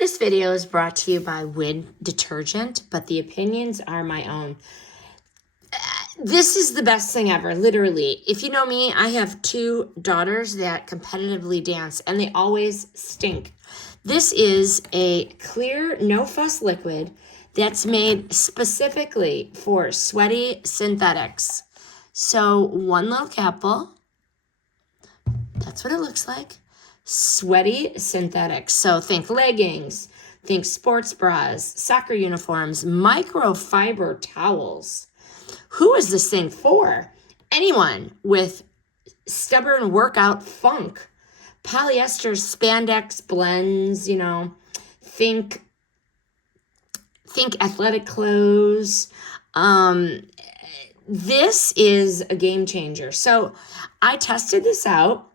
This video is brought to you by Detergent, but the opinions are my own. This is the best thing ever, literally. If you know me, I have two daughters that competitively dance, and they always stink. This is a clear, no-fuss liquid that's made specifically for sweaty synthetics. So one little capful, that's what it looks like. Sweaty synthetics. So think leggings, think sports bras, soccer uniforms, microfiber towels. Who is this thing for? Anyone with stubborn workout funk. Polyester spandex blends, think athletic clothes. This is a game changer. So I tested this out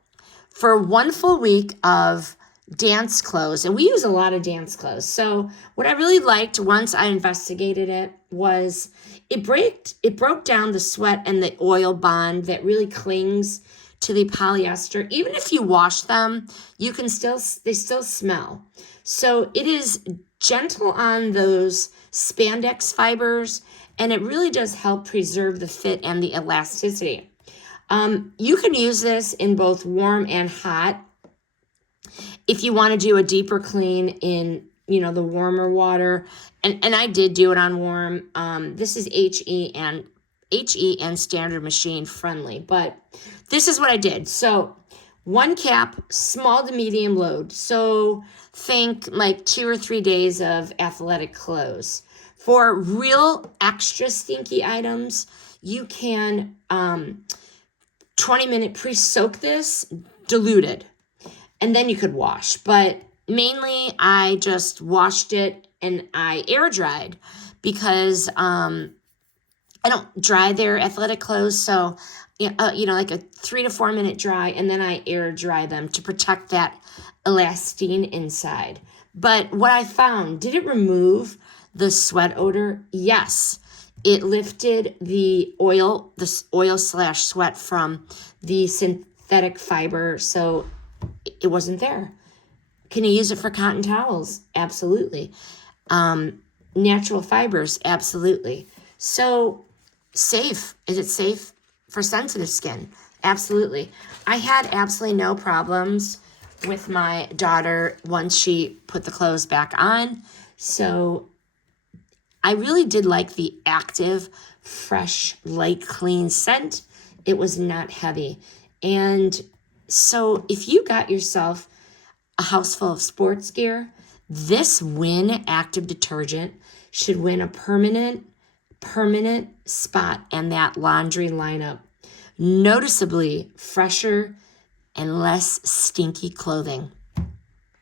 for 1 full week of dance clothes, and we use a lot of dance clothes. So what I really liked once I investigated it was it broke down the sweat and the oil bond that really clings to the polyester. Even if you wash them, they still smell. So it is gentle on those spandex fibers, and it really does help preserve the fit and the elasticity. You can use this in both warm and hot. If you want to do a deeper clean in, the warmer water, and I did do it on warm. This is HE and standard machine friendly, but this is what I did. So 1 cap, small to medium load. So think like 2 or 3 days of athletic clothes. For real extra stinky items, you can 20-minute pre-soak this, diluted, and then you could wash. But mainly I just washed it and I air dried because I don't dry their athletic clothes. So, like a 3 to 4 minute dry, and then I air dry them to protect that elastine inside. But what I found, did it remove the sweat odor? Yes. It lifted the oil / sweat from the synthetic fiber, so it wasn't there. Can you use it for cotton towels? Absolutely. Natural fibers? Absolutely. So safe. Is it safe for sensitive skin? Absolutely. I had absolutely no problems with my daughter once she put the clothes back on. So I really did like the active, fresh, light, clean scent. It was not heavy. And so if you got yourself a house full of sports gear, this Win active detergent should win a permanent spot in that laundry lineup. Noticeably fresher and less stinky clothing.